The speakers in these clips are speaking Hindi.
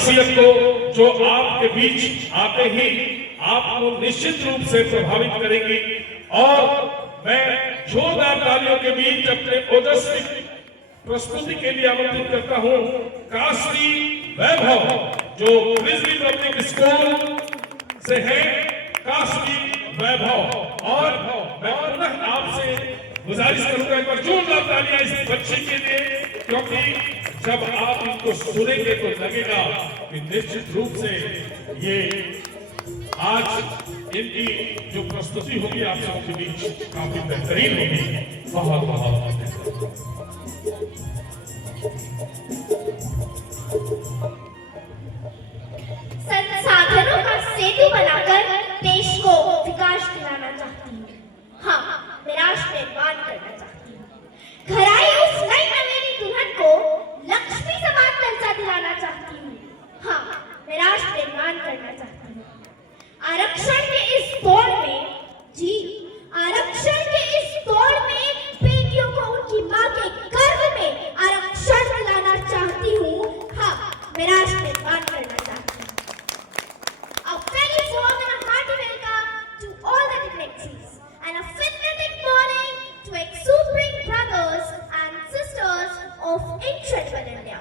शख्सियत को जो आपके बीच आते ही आपको निश्चित रूप से प्रभावित करेंगी। और मैं जोरदार तालियों के बीच अपने ओजस्वी प्रस्तुति के लिए आमंत्रित करता हूं काशी वैभव, जो रिजवी पब्लिक स्कूल से है। काशी वैभव, और मैं पुनः आपसे गुजारिश करूंगा एक बार जोरदार तालियां इस बच्चे के लिए, क्योंकि जब आप इनको सुनेंगे तो लगेगा कि निश्चित रूप से ये आज इनकी जो प्रस्तुति होगी आप सबके बीच काफी बेहतरीन होगी। बहुत बहुत संसाधनों का सेतु बनाकर देश को विकास दिलाना चाहती हूँ। हाँ, मैं राष्ट्र निर्माण करना चाहती हूँ। घर आई उस नई नवेली दुल्हन को लक्ष्मी समान दर्जा दिलाना चाहती हूँ। हाँ, मैं राष्ट्र निर्माण करना चाहती हूँ। आरक्षण के इस दौर में, जी आरक्षण के इस दौर में बेटियों को उनकी माँ के गर्भ में आरक्षण दिलाना चाहती हूँ। हाँ, मैं राष्ट्र निर्माण करना चाहती हूँ। A very warm and a hearty welcome to all the dignitaries and a frenetic morning to exuberant brothers and sisters of incredible India.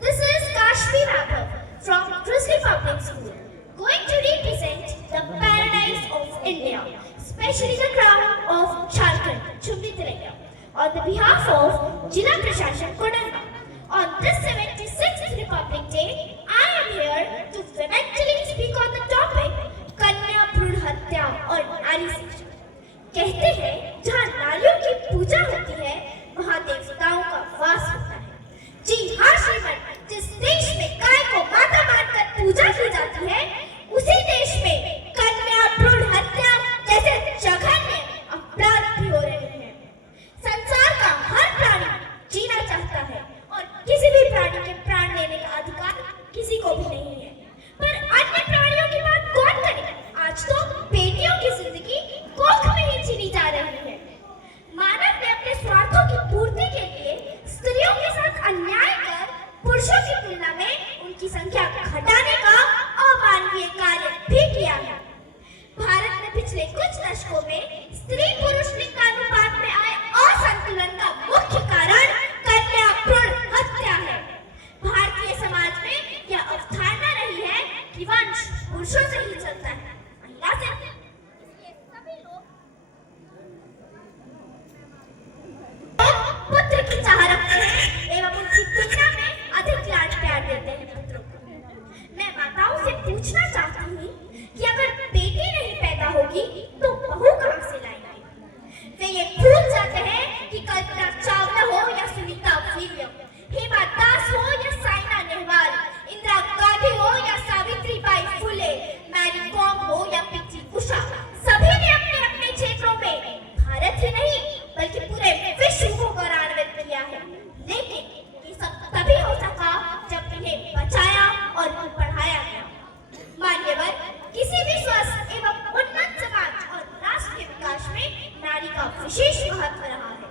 This is Kashmir Wrapper from Drizzly Public School, going to represent the paradise of India, especially the crown of Jharkhand, Chumni Tiranga, on the behalf of Jila Prashashan Kodanga. On this 76th Republic Day, I am here to vehemently speak on the topic कन्या भ्रूण हत्या और नारी शिक्षा। कहते हैं जहाँ नारियों की पूजा होती है वहाँ देवताओं का वास होता है। जी हाँ श्रीमन, जिस देश में गाय को माता मानकर पूजा की जाती है, उसी देश में कन्या भ्रूण हत्या जैसे जघन्य अपराध भी हो रहे हैं। संसार का हर प्राणी जीना चाहता है और किसी भी प्राणी के प्राण लेने का अधिकार किसी को भी नहीं है, पर अन्य प्राणियों की बात कौन करे? आज तो बेटियों की जिंदगी कोख में ही छीनी जा रही है। मानव ने अपने स्वार्थों की पूर्ति के लिए स्त्रियों के साथ अन्याय कर पुरुषों की तुलना में उनकी संख्या घटाने का अमानवीय कार्य भी किया है। भारत में पिछले कुछ दशकों में स्त्री पुरुष लिंगानुपात में आए असंतुलन का मुख्य कारण कन्या भ्रूण हत्या है। भारतीय समाज में यह अवधारणा रही है कि वंश पुरुषों से ही चलता है, महिला से नहीं। सभी लोग पुत्र की चाह रखते हैं एवं उनकी तुलना में अधिक लाड प्यार देते हैं पुत्रों को। मैं माताओं से पूछना चाहती हूँ कि अगर बेटी नहीं पैदा होगी तो बहू कहाँ से लाएंगे? वे ये भूल जाते हैं कि कल्पना चावला हो या सुनीता विलियम, हेमा दास हो या साइना नेहवाल, इंदिरा गांधी हो या सावित्रीबाई फुले, मैरी कॉम हो या पीटी उषा, सभी ने अपने अपने क्षेत्रों में भारत ही नहीं बल्कि पूरे विश्व को गौरवान्वित किया है। लेकिन ये सब तभी हो सका जब इन्हें बचाया और पढ़ाया गया। मान्यवर, किसी भी स्वस्थ एवं उन्नत समाज और राष्ट्र के विकास में नारी का विशेष महत्व रहा है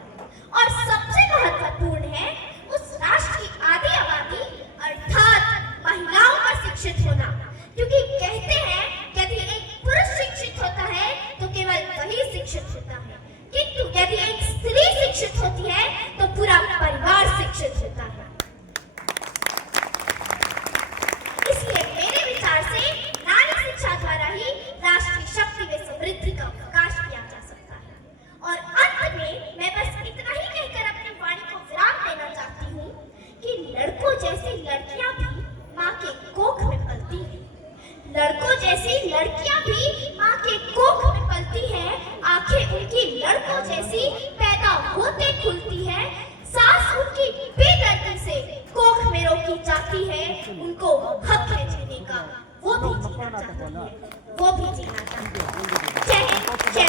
और सबसे महत्वपूर्ण है उस राष्ट्र की आधी आबादी अर्थात महिलाओं का शिक्षित होना, क्योंकि कहते हैं यदि एक पुरुष शिक्षित होता है तो केवल वही शिक्षित होता है, किंतु यदि एक स्त्री शिक्षित होती है तो पूरा परिवार शिक्षित होता है। इसलिए मेरे विचार से नारी शिक्षा द्वारा ही राष्ट्र की शक्ति व समृद्धि का विकास किया जा सकता है। और अंत में मैं बस इतना ही कहकर अपनी वाणी को विराम देना चाहती हूँ कि लड़कों जैसी लड़कियां भी माँ के कोख में पलती हैं। लड़कों जैसी लड़कियां भी माँ के कोख में पलती हैं। आंखें उनकी लड़कों जैसी पैदा होते खुलती है। सांस उनकी बेदर्दी से कोख में रोकी जाती है। उनको हक है जीने का, वो भी जीना चाहती है, वो भी जीना चाहती है। जय हिंद, जय